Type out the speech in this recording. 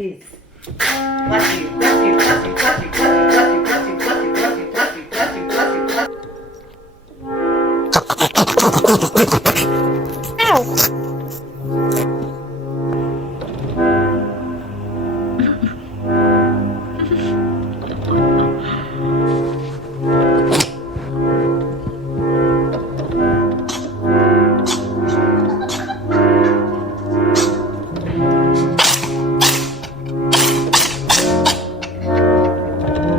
Isso. Plástico, plástico, plástico, plástico, plástico, plástico, plástico, plástico, plástico, plástico, plástico, plástico, plástico. Ow!